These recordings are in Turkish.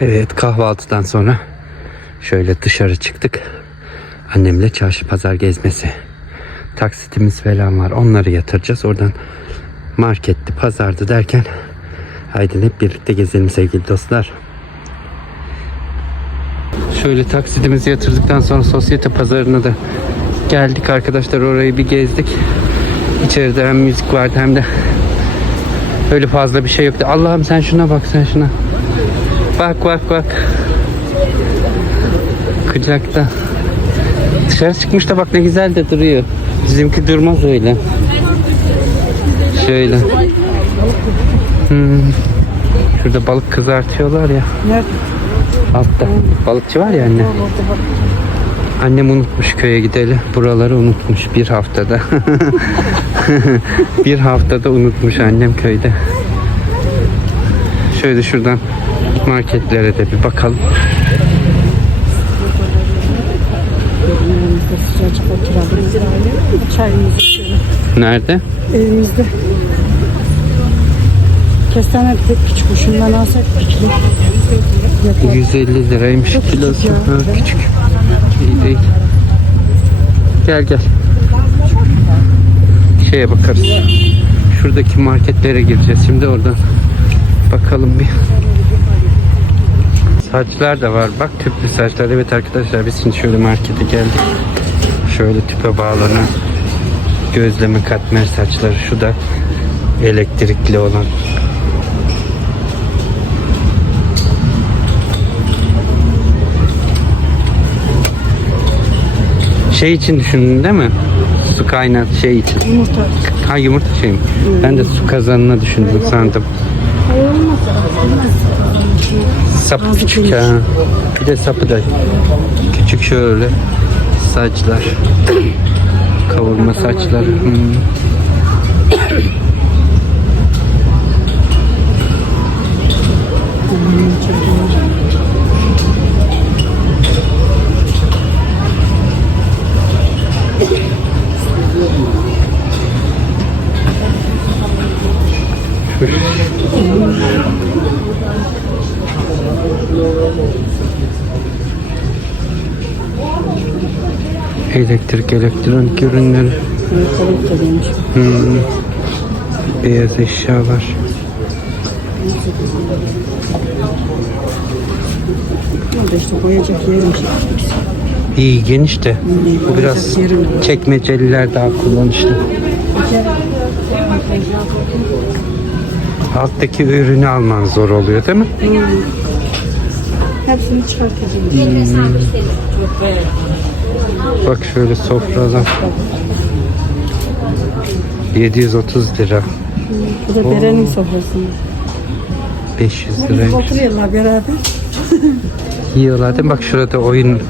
Evet kahvaltıdan sonra şöyle dışarı çıktık. Annemle çarşı pazar gezmesi. Taksitimiz falan var. Onları yatıracağız. Oradan marketti, pazardı derken haydi hep birlikte gezelim sevgili dostlar. Şöyle taksitimizi yatırdıktan sonra sosyete pazarına da geldik arkadaşlar. Orayı bir gezdik. İçeride hem müzik vardı hem de öyle fazla bir şey yoktu. Allah'ım sen şuna bak sen şuna. Bak bak bak. Kucakta. Dışarı çıkmış da bak ne güzel de duruyor. Bizimki durmaz öyle. Şöyle. Hmm. Şurada balık kızartıyorlar ya. Nerede? Altta. Balıkçı var ya anne. Annem unutmuş köye gideli. Buraları unutmuş bir haftada. bir haftada unutmuş annem köyde. Şöyle şuradan marketlere de bir bakalım. Evimizde sıcacık oturalım. Çayımızı şöyle Nerede? evimizde. Kestane bir tek küçük şundan alsak küçük. Yeter. 150 liraymış Çok küçük kilosu. ya. Ha, küçük. İyi değil. Gel gel. Şeye bakarız. Şuradaki marketlere gireceğiz. Şimdi oradan bakalım bir. Saçlar da var. Bak tüplü saçlar. Evet arkadaşlar biz şimdi şöyle markete geldik. Şöyle tüpe bağlanan gözleme katmer saçları. Şu da elektrikli olan. Şey için düşündün değil mi? Su kaynat şey için. Yumurta. Ha yumurta şey mi? Ben de su kazanına düşündüm sandım. Sapı küçük ha. Bir de sapı da küçük şöyle saçlar. Kavurma saçlar. Hmm. Elektrik, elektronik ürünleri. Hmm. Beyaz eşyalar. Orada işte boyayacak yermiş. İyi geniş de. Bu biraz çekmeceliler daha kullanışlı. Alttaki ürünü alman zor oluyor değil mi? Hepsini çıkartacağım. Bak şöyle sofralar. 730 lira. Bu da derenin sofrası. 500 Biz lira. oturuyorlar beraber. Yiyorlar? Bak şurada oyun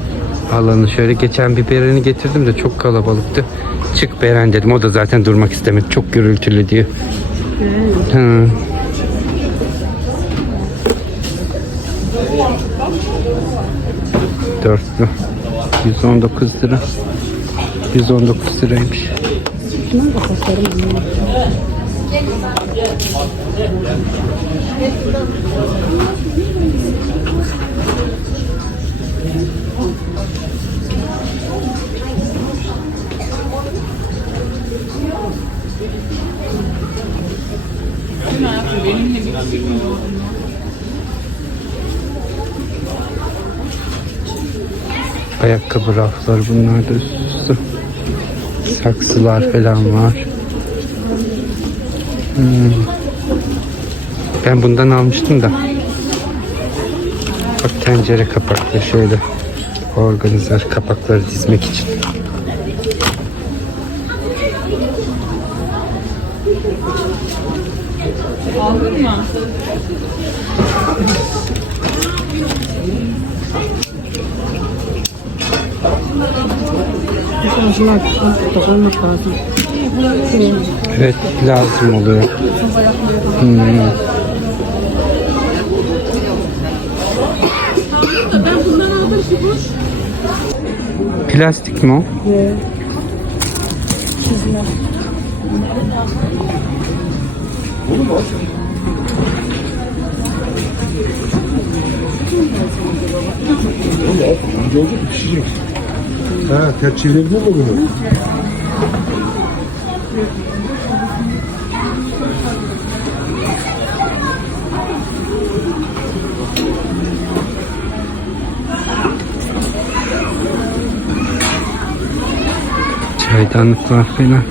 alanı şöyle. Geçen bir Beren'i getirdim de çok kalabalıktı. Çık Beren dedim. O da zaten durmak istemedi. Çok gürültülü diyor. Hı. Dörtlü. 119 lira. 119 liraymış. Şuna da bakarım. Ayakkabı rafları bunlar da üst üste. Saksılar falan var. Hmm. Ben bundan almıştım da. Bak tencere kapaklı şöyle organizer kapakları dizmek için. Mesela da lazım. Evet lazım oluyor. Hmm. Plastik mi o? Ve çizme. oldu ki pişecek. Ha, ters çevirebilir mi bunu? Çaydanlıklar falan.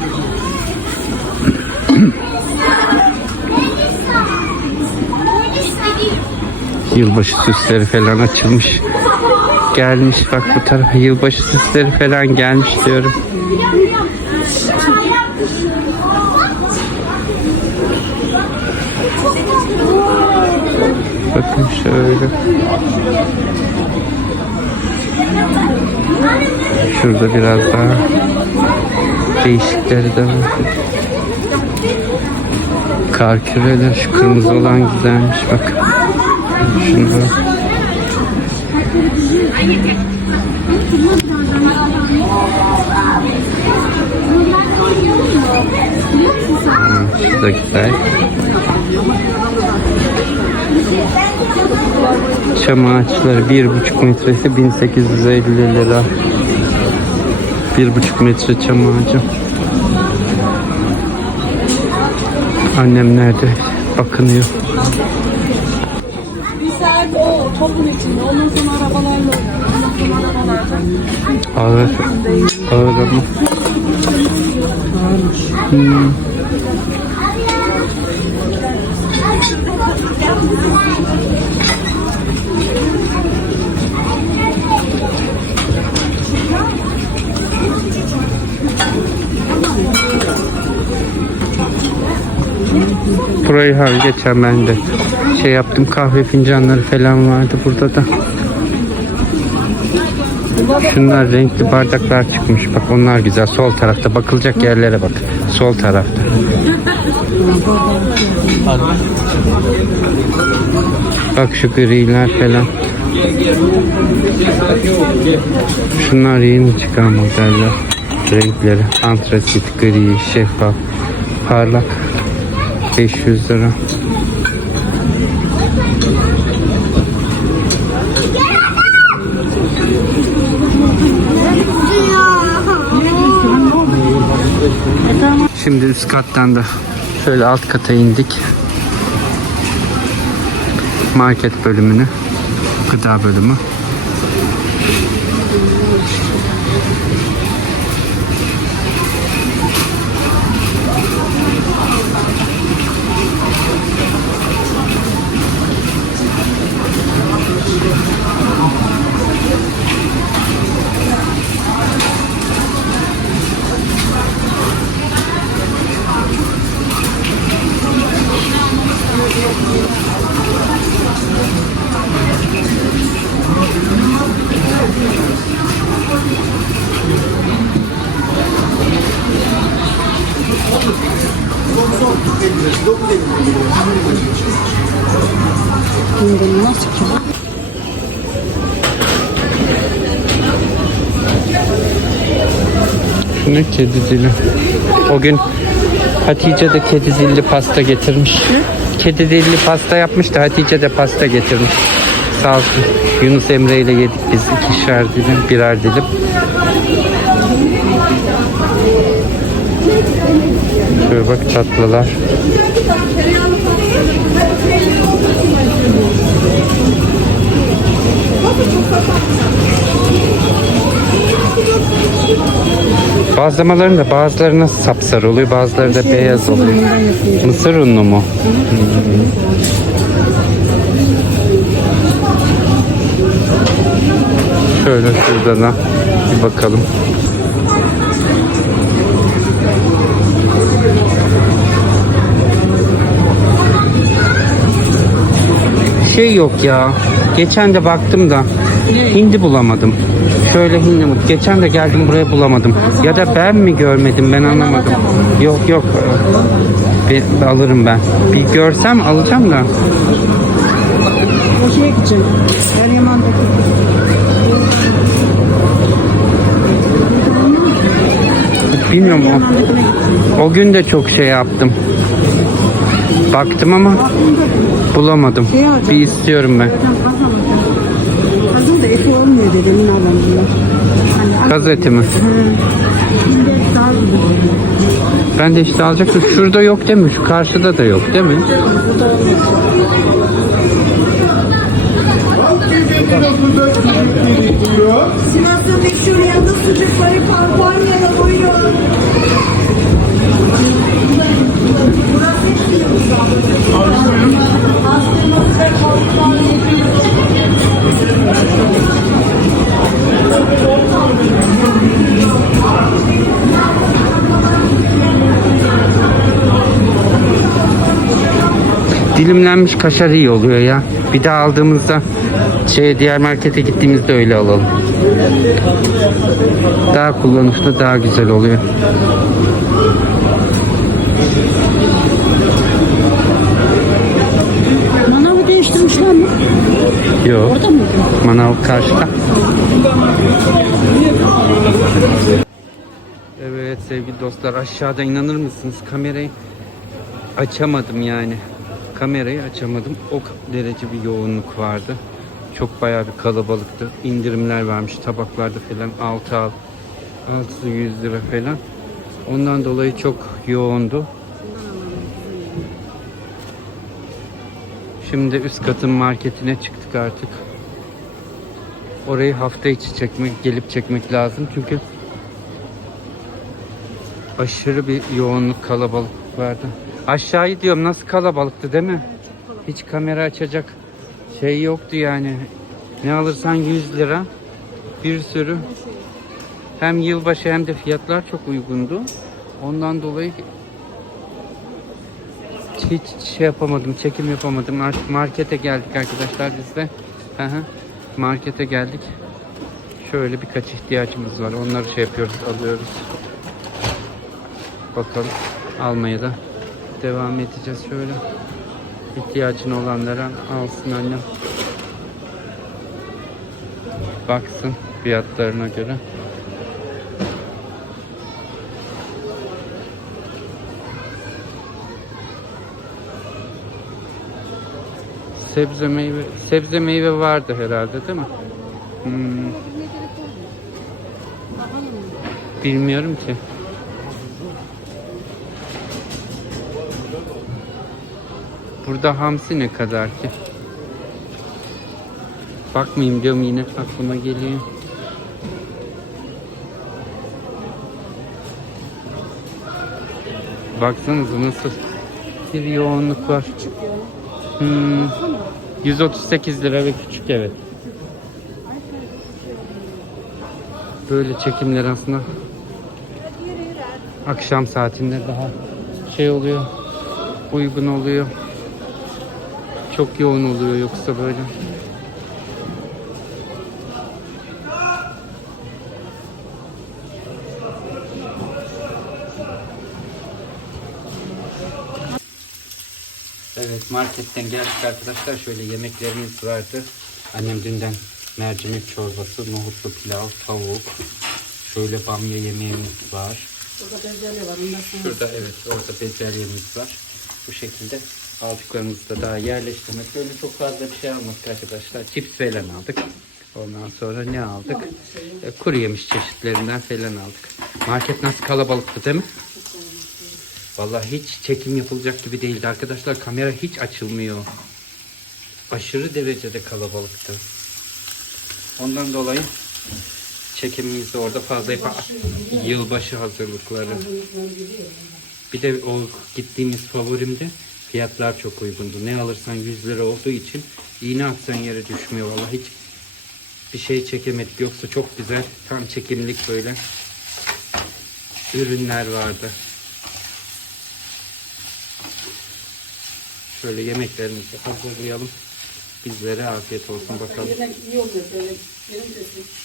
Yılbaşı süsleri falan açılmış. Gelmiş bak bu tarafa yılbaşı süsleri falan gelmiş diyorum. Bakın şöyle. Şurada biraz daha değişikleri de var. Kar küreler şu kırmızı olan güzelmiş bak. Şunda. Güzel. Çam ağaçları bir buçuk metresi 1850 lira. Bir buçuk metre çam ağacı. Annem nerede? Bakınıyor. Saat o toplum içinde. Ondan sonra arabalarla Ondan sonra arabalarla. Ağır. Ağır ama. Hmm. Burayı ha geçen ben de şey yaptım kahve fincanları falan vardı burada da. Şunlar renkli bardaklar çıkmış. Bak onlar güzel. Sol tarafta bakılacak yerlere bak. Sol tarafta. Bak şu griler falan. Şunlar yeni çıkan modeller. Renkleri. Antrasit, gri, şeffaf, parlak. 500 lira. Şimdi üst kattan da şöyle alt kata indik. Market bölümünü, gıda bölümü. Kedi dili. O gün Hatice de kedi dilli pasta getirmiş. Kedi dilli pasta yapmış da Hatice de pasta getirmiş. Sağ olsun. Yunus Emre ile yedik biz ikişer dilim, birer dilim. Şöyle bak tatlılar. Bazlamaların da bazılarına sapsarı oluyor, bazıları da beyaz oluyor. Mısır unlu mu? Şöyle şurada da bir bakalım. Şey yok ya. Geçen de baktım da hindi bulamadım. Şöyle hindi mi? Geçen de geldim buraya bulamadım. Ya da ben mi görmedim ben anlamadım. Yok yok. Bir, alırım ben. Bir görsem alacağım da. Şeye gideceğim. Eryaman'daki. Bilmiyorum o. O gün de çok şey yaptım. Baktım ama bulamadım. Bir istiyorum ben. Olmuyor. olmuyor dedemin alanında. Hani Kaz eti mi? Şimdi daha güzel. Ben de işte alacaktım. Şurada yok değil mi? Şu karşıda da yok değil mi? Sivas'ın meşhur yanında sucukları kampanyada buyurun. Burası hiç Pastırması ve kampanya. Dilimlenmiş kaşar iyi oluyor ya. Bir daha aldığımızda şey diğer markete gittiğimizde öyle alalım. Daha kullanışlı daha güzel oluyor. Manavı değiştirmişler mi? Yok. Orada mı? Manav karşıda. Evet sevgili dostlar aşağıda inanır mısınız kamerayı açamadım yani. Kamerayı açamadım. O derece bir yoğunluk vardı. Çok bayağı bir kalabalıktı. İndirimler varmış tabaklarda falan 6 al. 6 100 lira falan. Ondan dolayı çok yoğundu. Şimdi üst katın marketine çıktık artık. Orayı hafta içi çekmek, gelip çekmek lazım çünkü aşırı bir yoğunluk kalabalık vardı. Aşağıyı diyorum nasıl kalabalıktı değil mi? Hiç kamera açacak şey yoktu yani. Ne alırsan 100 lira bir sürü. Hem yılbaşı hem de fiyatlar çok uygundu. Ondan dolayı hiç şey yapamadım, çekim yapamadım. Artık markete geldik arkadaşlar biz de. Markete geldik. Şöyle birkaç ihtiyacımız var. Onları şey yapıyoruz, alıyoruz. Bakalım almaya da devam edeceğiz şöyle. İhtiyacın olanlara alsın annem. Baksın fiyatlarına göre. Sebze meyve sebze meyve vardı herhalde değil mi? Hmm. Bilmiyorum ki. Burada hamsi ne kadar ki? Bakmayayım diyorum yine aklıma geliyor. Baksanıza nasıl bir yoğunluk var. Hmm. 138 lira ve küçük evet. Böyle çekimler aslında akşam saatinde daha şey oluyor, uygun oluyor. Çok yoğun oluyor yoksa böyle. Evet marketten geldik arkadaşlar. Şöyle yemeklerimiz vardı. Annem dünden mercimek çorbası, nohutlu pilav, tavuk. Şöyle bamya yemeğimiz var. Burada bezelye var. Şurada evet orada bezelyemiz var. Bu şekilde aldıklarımızı da daha yerleştirmek. Böyle çok fazla bir şey almadık arkadaşlar. Cips falan aldık. Ondan sonra ne aldık? E, kuru yemiş çeşitlerinden falan aldık. Market nasıl kalabalıktı değil mi? Vallahi hiç çekim yapılacak gibi değildi arkadaşlar. Kamera hiç açılmıyor. Aşırı derecede kalabalıktı. Ondan dolayı çekimimiz orada fazla yap Yılbaşı hazırlıkları. Bir de o gittiğimiz favorimde fiyatlar çok uygundu. Ne alırsan 100 lira olduğu için iğne atsan yere düşmüyor. Vallahi hiç bir şey çekemedik. Yoksa çok güzel tam çekimlik böyle ürünler vardı. Şöyle yemeklerimizi hazırlayalım. Bizlere afiyet olsun bakalım. yemek iyi oluyor böyle.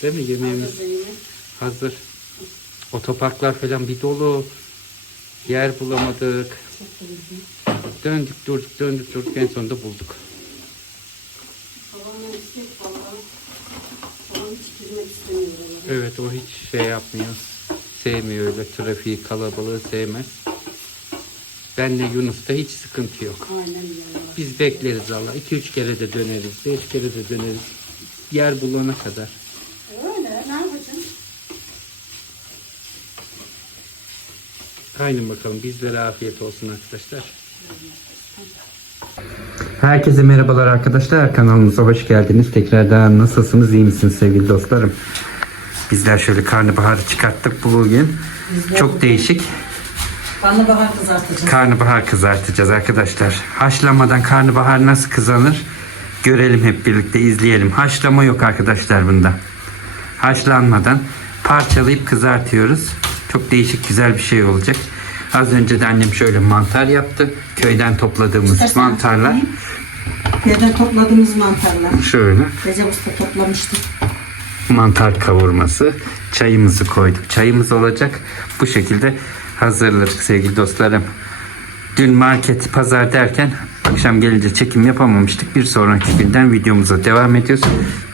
Değil mi yemeğimiz hazır. Otoparklar falan bir dolu. Yer bulamadık. Döndük durduk döndük durduk en sonunda bulduk. Evet o hiç şey yapmıyor. Sevmiyor öyle trafiği kalabalığı sevmez. Benle Yunus'ta hiç sıkıntı yok. Biz bekleriz Allah. 2-3 kere de döneriz. 5 kere de döneriz. Yer bulana kadar. Öyle. Ne yapacaksın? Aynen bakalım. Bizlere afiyet olsun arkadaşlar. Herkese merhabalar arkadaşlar. Kanalımıza hoş geldiniz. Tekrardan nasılsınız? iyi misiniz sevgili dostlarım? Bizler şöyle karnabaharı çıkarttık bugün. Çok değişik. Karnabahar kızartacağım. Karnabahar kızartacağız arkadaşlar. Haşlamadan karnabahar nasıl kızarır? Görelim hep birlikte izleyelim. Haşlama yok arkadaşlar bunda. Haşlanmadan parçalayıp kızartıyoruz. Çok değişik güzel bir şey olacak. Az önce de annem şöyle mantar yaptı. Köyden topladığımız İstersen mantarla. atayım. Köyden topladığımız mantarlar. Şöyle Recep Usta toplamıştı. mantar kavurması. Çayımızı koyduk. Çayımız olacak. Bu şekilde hazırladık sevgili dostlarım. Dün market, pazar derken akşam gelince çekim yapamamıştık. Bir sonraki günden videomuza devam ediyoruz.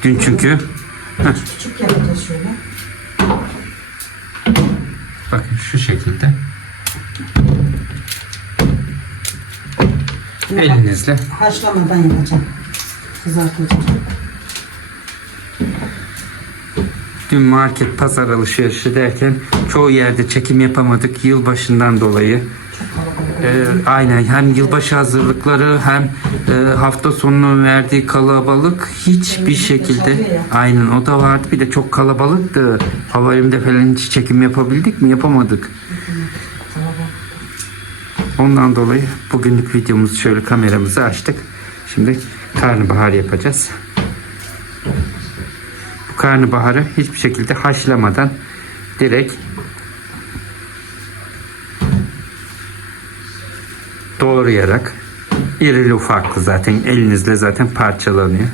Dün çünkü Küçük yapacağız şöyle. bakın şu şekilde elinizle Haşlamadan yapacağım. Kızartacağım. Dün market pazar alışverişi derken çoğu yerde çekim yapamadık yılbaşından dolayı. Ee, aynen hem yılbaşı hazırlıkları hem e, hafta sonunun verdiği kalabalık hiçbir şekilde aynen o da vardı bir de çok kalabalıktı. Havalimde falan hiç çekim yapabildik mi yapamadık. Ondan dolayı bugünlük videomuzu şöyle kameramızı açtık. Şimdi karnabahar yapacağız. Bu karnabaharı hiçbir şekilde haşlamadan direkt doğrayarak irili ufaklı zaten elinizle zaten parçalanıyor.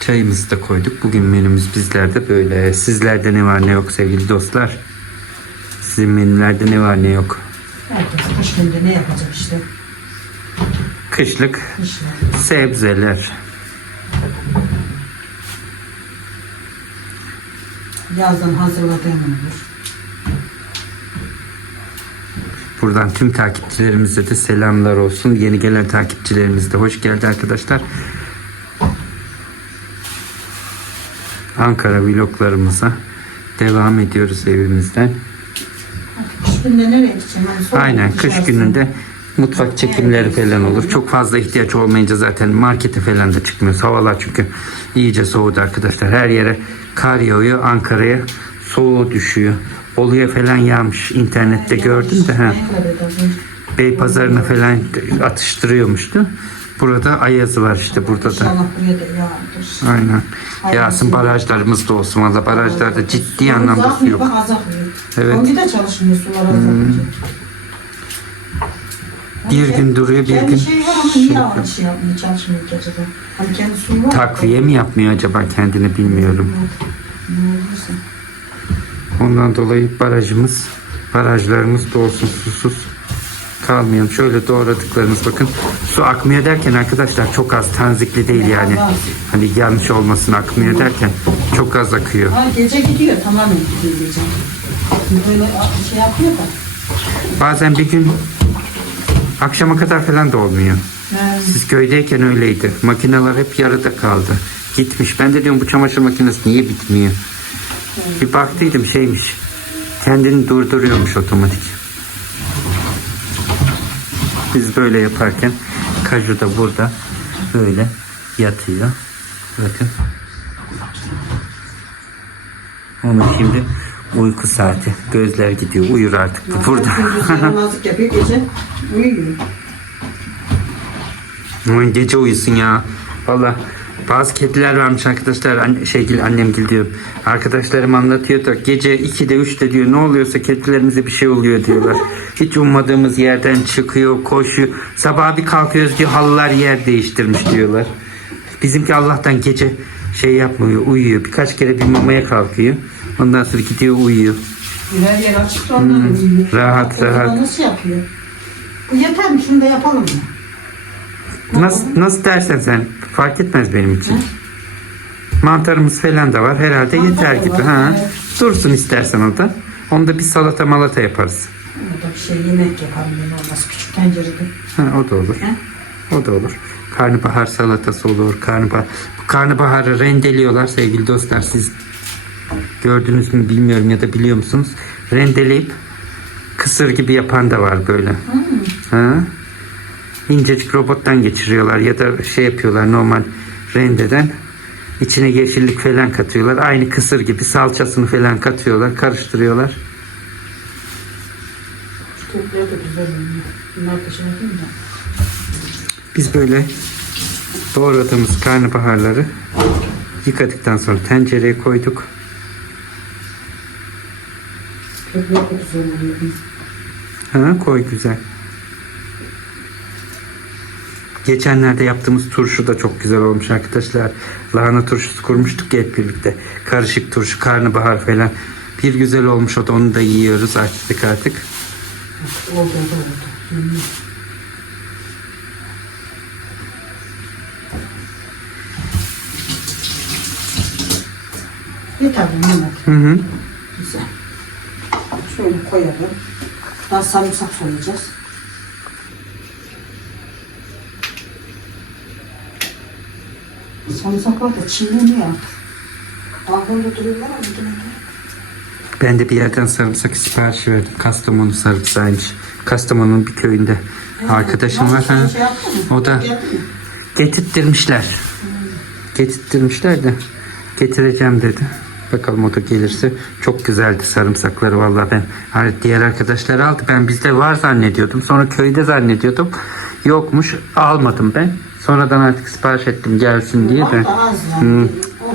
Çayımızı da koyduk. Bugün menümüz bizlerde böyle. Sizlerde ne var ne yok sevgili dostlar. Sizin menülerde ne var ne yok. Herkes kış günde ne yapacak işte. Kışlık İşler. sebzeler. Yazdan hazırladığım olur. Buradan tüm takipçilerimize de selamlar olsun. Yeni gelen takipçilerimiz de hoş geldi arkadaşlar. Ankara vloglarımıza devam ediyoruz evimizden. Kış günde nereye gideceğim? Hani soğuk Aynen kış dışarısı. gününde mutfak çekimleri falan olur. Çok fazla ihtiyaç olmayınca zaten markete falan da çıkmıyoruz. Havalar çünkü iyice soğudu arkadaşlar. Her yere kar yağıyor. Ankara'ya soğuğu düşüyor. Bolu'ya falan yağmış. internette gördüm de. Ha. Ne kadar edeceğim? Beypazarı'na falan atıştırıyormuştu. Burada Ayazı var işte burada da. İnşallah buraya da yağdır. Aynen. Yağsın barajlarımız da olsun. Valla barajlarda ciddi anlamda su yok. Bak az akmıyor. Evet. Kongi de çalışmıyor sular az akınca. Bir gün duruyor bir Kendi gün şey var ama niye aynı şey yapmıyor, çalışmıyor ki acaba? Hani kendi suyu var. takviye mi yapmıyor acaba kendini bilmiyorum. Ne olursa. Ondan dolayı barajımız, barajlarımız dolsun susuz kalmayalım. Şöyle doğradıklarımız bakın. Su akmıyor derken arkadaşlar çok az tanzikli değil yani. Hani yanlış olmasın akmıyor derken çok az akıyor. Ha, gece gidiyor tamamen gidiyor gece. Böyle şey yapıyor da. Bazen bir gün akşama kadar falan da olmuyor. Yani Siz köydeyken öyleydi. Makineler hep yarıda kaldı. Gitmiş. Ben de diyorum bu çamaşır makinesi niye bitmiyor? Bir baktıydım şeymiş. Kendini durduruyormuş otomatik. Biz böyle yaparken Kaju da burada böyle yatıyor. Bakın. Onun şimdi uyku saati. Gözler gidiyor. Uyur artık bu burada. gündüz yaramazlık yapıyor gece uyuyor. Gece uyusun ya. Valla bazı kediler varmış arkadaşlar. Anne, şeygil annemgil diyor. Arkadaşlarım anlatıyor da gece 2'de 3'te diyor ne oluyorsa kedilerimize bir şey oluyor diyorlar. Hiç ummadığımız yerden çıkıyor, koşuyor. Sabah bir kalkıyoruz diyor halılar yer değiştirmiş diyorlar. Bizimki Allah'tan gece şey yapmıyor, uyuyor. Birkaç kere bir mamaya kalkıyor. Ondan sonra gidiyor uyuyor. Her yer açık uyuyor. Hmm, rahat, rahat. Nasıl yapıyor? Bu yeter mi? Şunu da yapalım mı? Nasıl, nasıl dersen sen fark etmez benim için. Mantarımız falan da var. Herhalde Mantar yeter da gibi. var, Ha. evet. Dursun istersen o da. Onda bir salata malata yaparız. Burada bir şey yemek yaparım ben olmaz. Küçük tencerede. Ha, o da olur. He? O da olur. Karnabahar salatası olur. Karnabahar. Bu karnabaharı rendeliyorlar sevgili dostlar. Siz Gördünüz mü bilmiyorum ya da biliyor musunuz? Rendeleyip kısır gibi yapan da var böyle. Ha? İncecik robottan geçiriyorlar ya da şey yapıyorlar normal rendeden. İçine yeşillik falan katıyorlar. Aynı kısır gibi salçasını falan katıyorlar, karıştırıyorlar. Şey. Biz böyle doğradığımız karnabaharları yıkadıktan sonra tencereye koyduk. Ha, koy güzel. Geçenlerde yaptığımız turşu da çok güzel olmuş arkadaşlar. Lahana turşusu kurmuştuk ya hep birlikte. Karışık turşu, karnabahar falan. Bir güzel olmuş o da onu da yiyoruz artık artık. Oldu oldu oldu. Yeter bu. Hı hı. Güzel. Şöyle koyalım. Daha sarımsak soyacağız. Sarımsaklar da çiğneniyor. Balkonda duruyorlar ama. Ben de bir yerden sarımsak siparişi verdim. Kastamonu sarımsağıymış. Kastamonu'nun bir köyünde. Arkadaşım var. Ha. Şey yaptın mı? O da Geldi mi? getirttirmişler. Getirttirmişler de getireceğim dedi. Bakalım o da gelirse. Çok güzeldi sarımsakları vallahi ben. Hani diğer arkadaşlar aldı. Ben bizde var zannediyordum. Sonra köyde zannediyordum. Yokmuş. Almadım ben. Sonradan artık sipariş ettim gelsin diye de. Hmm,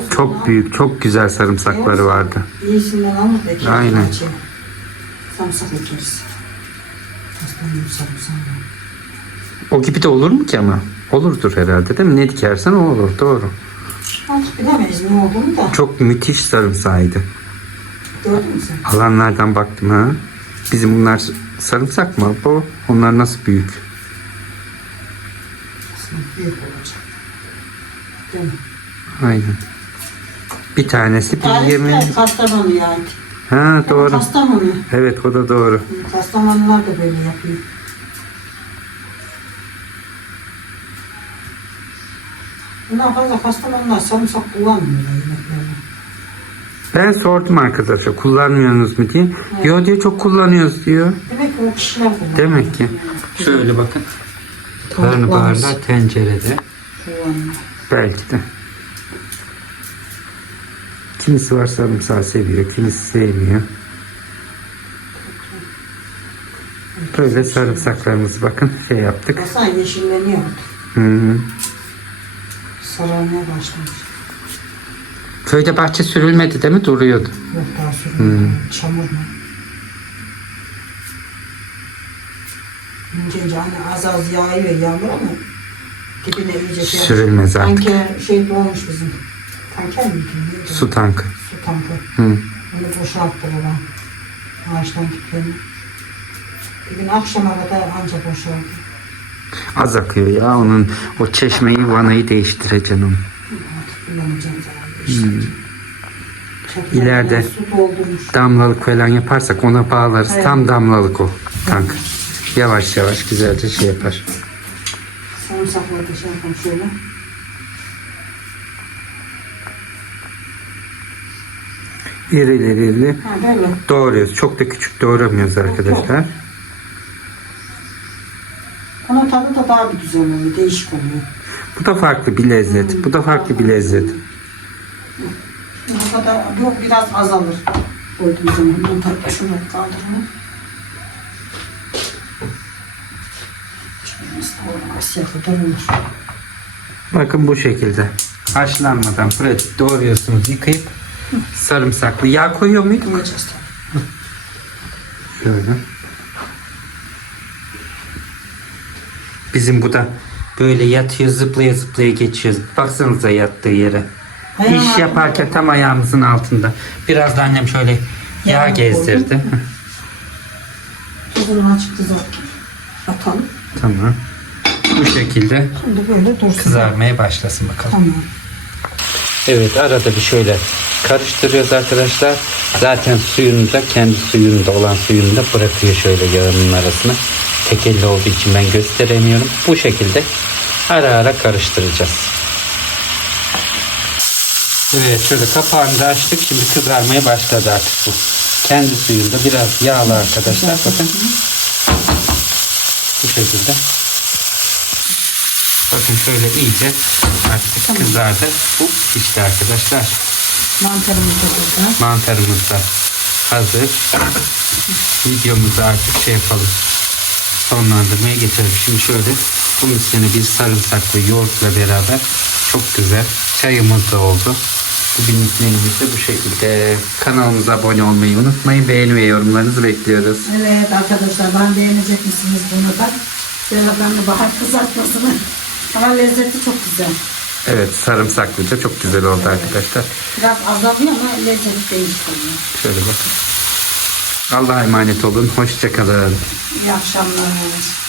Çok büyük, çok güzel sarımsakları vardı. Da. Aynen. Sarımsak ekeriz. O gibi de olur mu ki ama? Olurdur herhalde değil mi? Ne dikersen o olur. Doğru. Artık bilemeyiz ne olduğunu da. Çok müthiş sarımsağıydı. Gördün mü sen? Alanlardan baktım ha. Bizim bunlar sarımsak mı bu? Onlar nasıl büyük? Büyük olacak. Değil mi? Aynen. Bir tanesi bir de Kastamonu'ya ait. Ha doğru. Kastamonu. Evet o da doğru. Kastamonular da böyle yapıyor. Bundan fazla Kastamonular sarımsak kullanmıyorlar yemeklerine. Ben sordum arkadaşa kullanmıyorsunuz mu diye. Yo diyor çok kullanıyoruz diyor. Demek ki o kişiler kullanıyor. Demek ki. Şöyle bakın. Karnabaharlar tencerede. Kullanıyor. Belki de. Kimisi var sarımsağı seviyor, kimisi sevmiyor. Böyle sarımsaklarımızı bakın şey yaptık. Baksana yeşilleniyor -hı. Sararmaya başlamış. Köyde bahçe sürülmedi değil mi? Duruyordu. Yok daha sürüyor. Çamur mu? Hani az az yağıyor yağmur ama dibine iyice şey Sürülmez artık. Tanker şey dolmuş bizim. Tanker miydi? Neydi? Su tankı. Su tankı. Hı. Onu boşalttı babam. Ağaçtan tüplerini. Bir gün akşama kadar anca boşaldı. Az akıyor ya onun o çeşmeyi vanayı değiştireceksin onu. Artık kullanacağım. Çatıya İleride. Damlalık falan yaparsak ona bağlarız. Evet. Tam damlalık o tank. Yavaş yavaş güzelce şey yapar. Sarımsakları da şey yapalım şöyle. İrili irili Ha böyle. doğruyoruz. Çok da küçük doğramıyoruz arkadaşlar. Onun tadı da daha bir güzel oluyor. Değişik oluyor. Bu da farklı bir lezzet. Bu da farklı bir lezzet. Bu kadar bu biraz azalır. Koyduğum zaman. Bunu da şunu kaldıralım. Bakın bu şekilde. Haşlanmadan pratik doğruyorsunuz. Yıkayıp sarımsaklı yağ koyuyor muyduk? Şöyle. Bizim bu da böyle yatıyor zıplaya zıplaya geçiyor. Baksanıza yattığı yere. Ayağın İş yaparken tam ayağımızın altında. Biraz da annem şöyle yağ gezdirdi. Tuzunu açık kızart. Atalım. Tamam. Bu şekilde Şimdi böyle dursun. kızarmaya başlasın bakalım. Tamam. Evet arada bir şöyle karıştırıyoruz arkadaşlar. Zaten suyunu da kendi suyunu da olan suyunu da bırakıyor şöyle yağının arasına. Tek elle olduğu için ben gösteremiyorum. Bu şekilde ara ara karıştıracağız. Evet şöyle kapağını da açtık. Şimdi kızarmaya başladı artık bu. Kendi suyunda biraz yağlı arkadaşlar. Bakın. Bu şekilde. Bakın şöyle iyice artık kızardı. Bu işte arkadaşlar. Mantarımız da burada. Mantarımız da hazır. Videomuzu artık şey yapalım. Sonlandırmaya geçelim. Şimdi şöyle bunun üstüne bir sarımsaklı yoğurtla beraber çok güzel çayımız da oldu. Bugünlük menümüz de bu şekilde. Kanalımıza abone olmayı unutmayın. Beğeni ve yorumlarınızı bekliyoruz. Evet arkadaşlar ben beğenecek misiniz bunu da? Devamlı bahar kızartmasını. Ama lezzeti çok güzel. Evet sarımsaklıca çok güzel oldu arkadaşlar. Biraz azalıyor ama lezzeti değiştiriyor. Şöyle bakın. Allah'a emanet olun. Hoşçakalın. İyi akşamlar.